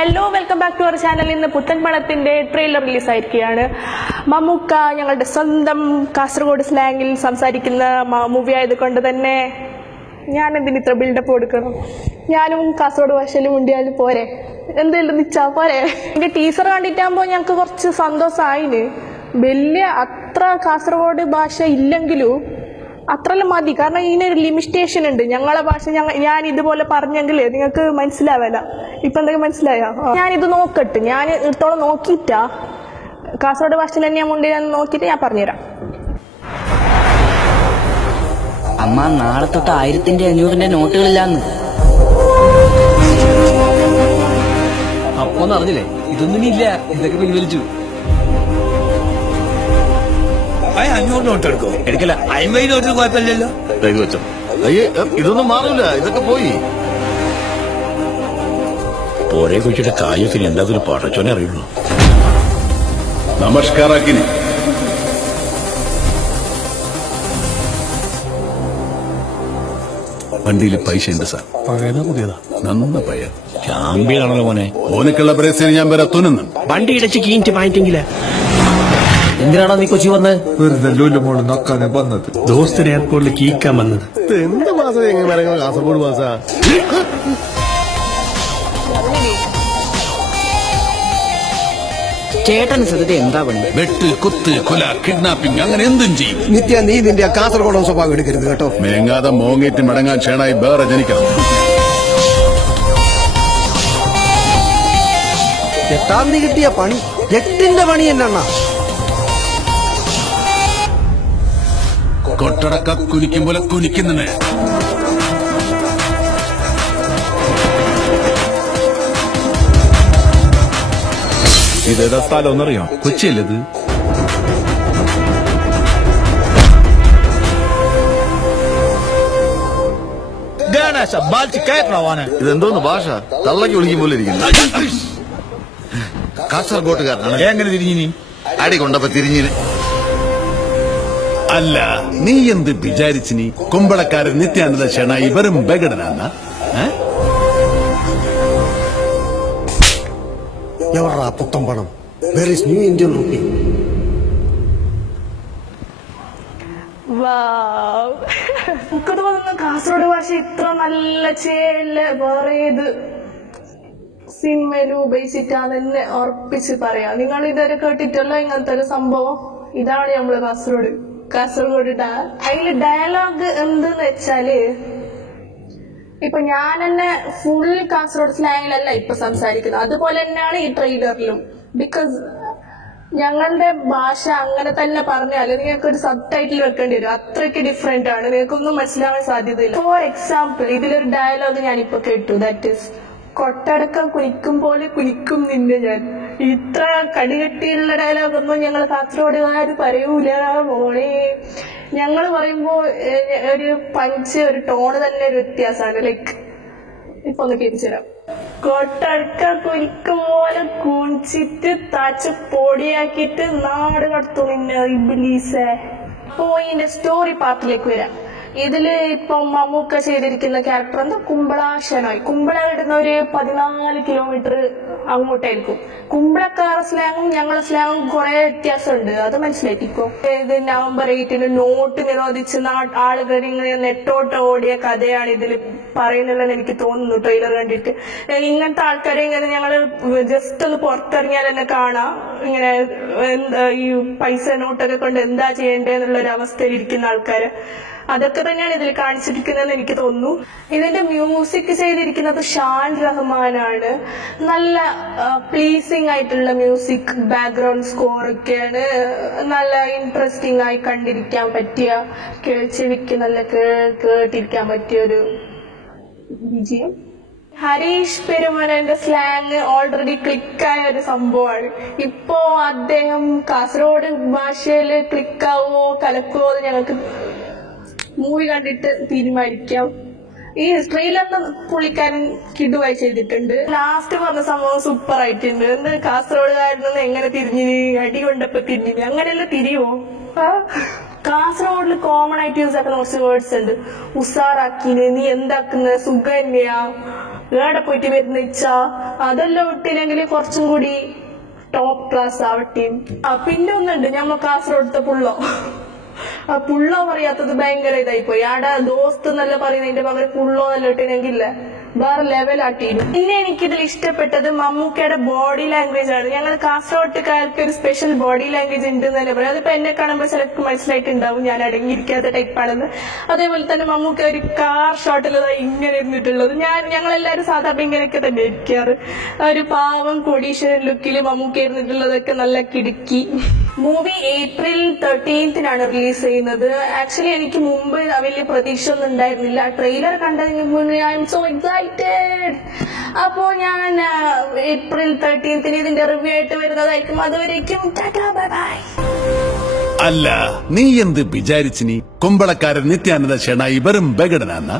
Hello welcome back to our channel. ഇന്ന് പുത്തൻ പണത്തിന്റെ ട്രെയിലർ റിലീസായിരിക്കുകയാണ്. മമ്മൂക്ക ഞങ്ങളുടെ സ്വന്തം കാസർഗോഡ് സ്ലാങ്ങിൽ സംസാരിക്കുന്ന മൂവി ആയതുകൊണ്ട് തന്നെ ഞാൻ എന്തിന് ഇത്ര ബിൽഡപ്പ് കൊടുക്കണം? ഞാനും കാസർഗോഡ് ഭാഷയിൽ മുണ്ടിയാലും പോരെ, എന്തെങ്കിലും നിച്ചാ പോരെ. എന്റെ ടീച്ചർ കണ്ടിട്ടാകുമ്പോൾ ഞങ്ങൾക്ക് കുറച്ച് സന്തോഷമായിന്. വലിയ അത്ര കാസർഗോഡ് ഭാഷ ഇല്ലെങ്കിലും അത്രയെല്ലാം മതി. കാരണം ഇതിനൊരു ലിമിറ്റേഷൻ ഉണ്ട്. ഞങ്ങളെ ഭാഷ ഞാൻ ഇതുപോലെ പറഞ്ഞെങ്കിൽ നിങ്ങൾക്ക് മനസ്സിലാവല്ല. ഇപ്പൊ എന്തെങ്കിലും മനസ്സിലായോ? ഞാനിത് നോക്കട്ടെ, ഞാൻ ഇടത്തോളം നോക്കിയിട്ടാ കാസർഗോഡ് ഭാഷയിൽ തന്നെയാ മുണ്ടിയാന്ന് നോക്കിയിട്ട് ഞാൻ പറഞ്ഞുതരാം. അമ്മ നാളെ തൊട്ട് 1500 നോട്ടുകളില്ലാന്ന്. അപ്പൊന്ന് അറിഞ്ഞില്ലേ? ഇതൊന്നും ഇല്ല, ഇതൊക്കെ പിൻവലിച്ചു. 500 നോട്ട് എടുക്കോ? എടുക്കല. 50 നോട്ടിന് കുഴപ്പമില്ലല്ലോ. വെച്ചോ. അയ്യേ, ഇതൊന്നും മാറില്ല, ഇതൊക്കെ പോയി. പോരെ കുഴിച്ചിട്ട് കായൊക്കെ എന്താ പടച്ചോനെ അറിയുള്ളൂ. നമസ്കാരാക്കിന് വണ്ടിയിൽ പൈസ ഉണ്ട് സാർ. പഴയതാ പുതിയതാ? നന്ന പയ്യ ചാമ്പ്യനാണല്ലോ മോനെ. ഓനക്കുള്ള പ്രേസിന് ഞാൻ വരെ തുന്നുന്നു. വണ്ടി ഇടച്ച് കീഞ്ഞിട്ട് വാങ്ങിട്ടെങ്കില. എന്തിനാണോ നീ കൊച്ചി വന്നത്? വെറുതെ ലൂല് മോള് നോക്കാനെ വന്നത്. ദോസ്തർ എയർപോർട്ടിൽ കീക്കാൻ വന്നത്. എന്ത് മാസം എങ്ങനെ മരങ്ങൾ കാസർഗോഡ് മാസ ചേട്ടന് സത്യത എന്താ പണി? വെട്ട്, കുത്ത്, കൊല, കിഡ്നാപ്പിംഗ്, അങ്ങനെ എന്തും ചെയ്യും. നിത്യ നീ നിന്റെ കാസർഗോഡ് സ്വഭാവം എടുക്കരുത് കേട്ടോ. മേങ്ങാതെ മോങ്ങിയിട്ട് മടങ്ങാൻ ക്ഷേണായി വേറെ ജനിക്കണം. എട്ടാം തീയതി കിട്ടിയ പണി 8ന്റെ പണി എന്നാ? കൊട്ടടക്ക കുനിക്കും പോലെ കുനിക്കുന്നേ. ഇതേതാ സ്ഥലം ഒന്നറിയോ? കൊച്ചിയല്ലത്. ഇതെന്തോന്ന് ഭാഷ? തള്ളക്ക് വിളിക്കും പോലെ ഇരിക്കുന്നു. കാസർഗോട്ടുകാരനാണ്. എങ്ങനെ തിരിഞ്ഞു നീ? അടി കൊണ്ടപ്പോ തിരിഞ്ഞിന്. അല്ല, നീ എന്ത് വിചാരിച്ചു? നീ കുമ്പളക്കാരൻ നിത്യാനന്ദ ക്ഷണായി വെറും ബഗടനാന്ന? എവറാ പുത്തം പണം? Where is new Indian rupee? എനിക്ക് തോന്നുന്നു കാസർഗോഡ് ഭാഷ ഇത്ര നല്ല ചേല വേറെ ഏത് സിനിമയിലും ഉപയോഗിച്ചിട്ടാണെന്ന് ഉറപ്പിച്ച് പറയാം. നിങ്ങൾ ഇതുവരെ കേട്ടിട്ടല്ലോ ഇങ്ങനത്തെ ഒരു സംഭവം? ഇതാണ് നമ്മള് കാസർഗോഡ് അതില് ഡയലോഗ് എന്തെന്ന് വെച്ചാല്, ഇപ്പൊ ഞാൻ തന്നെ ഫുൾ കാസർഗോഡ് സ്ലാങ്ങിലല്ല ഇപ്പൊ സംസാരിക്കുന്നത്. അതുപോലെ തന്നെയാണ് ഈ ട്രെയിലറിലും. ബിക്കോസ് ഞങ്ങളുടെ ഭാഷ അങ്ങനെ തന്നെ പറഞ്ഞാല് നിങ്ങൾക്ക് ഒരു സബ് ടൈറ്റിൽ വെക്കേണ്ടി വരും. അത്രയ്ക്ക് ഡിഫറെന്റ് ആണ്, നിങ്ങൾക്കൊന്നും മനസ്സിലാവാൻ സാധ്യതയില്ല. ഫോർ എക്സാമ്പിൾ, ഇതിലൊരു ഡയലോഗ് ഞാനിപ്പോ കേട്ടു. ദാറ്റ് ഈസ്, കൊട്ടടക്കം കുനിക്കും പോലെ കുനിക്കും നിന്നെ ഞാൻ. ഇത്ര കടികെട്ടിയുള്ള ഡയലോഗൊന്നും ഞങ്ങൾ കാസർഗോഡുകാർ പറയൂല മോളെ. ഞങ്ങൾ പറയുമ്പോ ഒരു പഞ്ച്, ഒരു ടോണ് തന്നെ ഒരു വ്യത്യാസമാണ്. ലൈക്ക് ഇപ്പൊ ഒന്ന് കേൾപ്പിച്ചു തരാം. കൊട്ടടക്ക കുനിക്കും പോലെ കുനിച്ചിട്ട് തച്ച് പൊടിയാക്കിയിട്ട് നാട് കടത്തു നിന്നെ ഇബ്ലീസേ. അപ്പോ ഇതിന്റെ സ്റ്റോറി പാർട്ടിലേക്ക് വരാം. ഇതില് ഇപ്പൊ മമ്മൂക്ക ചെയ്തിരിക്കുന്ന ക്യാരക്ടർ എന്താ? കുമ്പള ഷെനോയ്. കുമ്പള ഇടുന്ന ഒരു 14 കിലോമീറ്റർ അങ്ങോട്ടായിരിക്കും. കുമ്പളക്കാര സ്ലാങ്ങും ഞങ്ങളുടെ സ്ലാങ്ങും കുറെ വ്യത്യാസമുണ്ട്, അത് മനസ്സിലാക്കിക്കോ. ഇത് November 8 നോട്ട് നിരോധിച്ച് ആളുകൾ ഇങ്ങനെ നെട്ടോട്ട് ഓടിയ കഥയാണ് ഇതിൽ പറയുന്നുള്ളതെന്ന് എനിക്ക് തോന്നുന്നു ട്രെയിലർ കണ്ടിട്ട്. ഇങ്ങനത്തെ ആൾക്കാരെ ഇങ്ങനെ ഞങ്ങള് ജസ്റ്റ് ഒന്ന് പുറത്തിറങ്ങിയാൽ തന്നെ കാണാം, ഇങ്ങനെ ഈ പൈസ നോട്ടൊക്കെ കൊണ്ട് എന്താ ചെയ്യേണ്ടതെന്നുള്ള ഒരു അവസ്ഥയിൽ ഇരിക്കുന്ന ആൾക്കാര്. അതൊക്കെ തന്നെയാണ് ഇതിൽ കാണിച്ചിരിക്കുന്നതെന്ന് എനിക്ക് തോന്നുന്നു. ഇതിന്റെ മ്യൂസിക് ചെയ്തിരിക്കുന്നത് ഷാൻ റഹ്മാനാണ്. നല്ല പ്ലീസിങ് ആയിട്ടുള്ള മ്യൂസിക്, ബാക്ക്ഗ്രൗണ്ട് സ്കോർ ഒക്കെയാണ്. നല്ല ഇൻട്രസ്റ്റിംഗ് ആയി കണ്ടിരിക്കാൻ പറ്റിയ, ചെവിക്ക് നല്ല കേട്ടിരിക്കാൻ പറ്റിയ ഒരു വിജയം. ഹരീഷ് പെരുമനന്റെ സ്ലാങ് ഓൾറെഡി ക്ലിക്കായ ഒരു സംഭവമാണ്. ഇപ്പോ അദ്ദേഹം കാസർഗോഡ് ഭാഷയില് ക്ലിക്കാവോ കലക്കുവോ എന്ന് ഞങ്ങൾക്ക് മൂവി കണ്ടിട്ട് തീരുമാനിക്കാം. ഈ ട്രെയിലറിന് പുള്ളിക്കാരൻ കിടുവായി ചെയ്തിട്ടുണ്ട്. ലാസ്റ്റ് പറഞ്ഞ സംഭവം സൂപ്പർ ആയിട്ടുണ്ട്. എന്ത് കാസർഗോഡുകാരനൊന്നും എങ്ങനെ തിരിഞ്ഞു, അടി കൊണ്ടപ്പോ തിരിഞ്ഞു, അങ്ങനെയല്ല തിരിയുമോ? കാസർഗോഡിൽ കോമൺ ആയിട്ട് യൂസ് ആക്കുന്ന കുറച്ച് വേർഡ്സ് ഉണ്ട്. ഉസാറാക്കിന്, നീ എന്താക്കുന്നത്, സുഖന്യ, ഏടെ പോയിട്ട് വരുന്ന ഇച്ചാ അതെല്ലാം വിട്ടില്ലെങ്കിൽ കുറച്ചും കൂടി ടോപ്പ് ക്ലാസ് ആവട്ടെ. പിന്നെ ഒന്നുണ്ട് ഞമ്മ കാസർഗോഡത്തെ പുള്ളോ. ആ പുള്ളോ പറയാത്തത് ഭയങ്കര ഇതായിപ്പോയി. ആടെ ദോസ്ത് എന്നല്ല പറയുന്നതിന്റെ പകരം പുള്ളോ എന്നല്ല ഇട്ടിനെങ്കിൽ വേറെ ലെവലാട്ടിയിരുന്നു. പിന്നെ എനിക്കിതിൽ ഇഷ്ടപ്പെട്ടത് മമ്മൂക്കയുടെ ബോഡി ലാംഗ്വേജ് ആണ്. ഞങ്ങൾ കാസർഗോട്ടുകാർക്ക് ഒരു സ്പെഷ്യൽ ബോഡി ലാംഗ്വേജ് ഉണ്ട് എന്ന് തന്നെ പറയാം. അതിപ്പോ എന്നെ കാണുമ്പോൾ ചിലർക്ക് മനസ്സിലായിട്ടുണ്ടാവും ഞാൻ അടങ്ങിയിരിക്കാത്ത ടൈപ്പാണെന്ന്. അതേപോലെ തന്നെ മമ്മൂക്ക ഒരു കാർ ഷോട്ടിൽ ഇങ്ങനെ ഇരുന്നിട്ടുള്ളത്. ഞങ്ങളെല്ലാവരും സാധാരണ ഇങ്ങനെയൊക്കെ തന്നെ ഇരിക്കാറ്. ഒരു പാവം കോടീശ്വരൻ ലുക്കിൽ മമ്മൂക്ക ഇരുന്നിട്ടുള്ളതൊക്കെ നല്ല കിടുക്കി. മൂവി April 13th റിലീസ് ചെയ്യുന്നത്. ആക്ച്വലി എനിക്ക് മുമ്പ് വലിയ പ്രതീക്ഷ ഒന്നും ഉണ്ടായിരുന്നില്ല. ട്രെയിലർ കണ്ടതിന് മുന്നേ ഐ എം സോ എക്സൈറ്റഡ്. അപ്പോ ഞാൻ April 13th ഇതിന്റെ റിവ്യൂ ആയിട്ട് വരുന്നതായിരിക്കും. അതുവരേക്കും ടാറ്റാ ബൈ ബൈ. അല്ല, നീ എന്ത് വിചാരിച്ചിനി? കുമ്പളക്കാരൻ നിത്യാനന്ദ ഷെണായി വെറും ബഗടനാന്ന?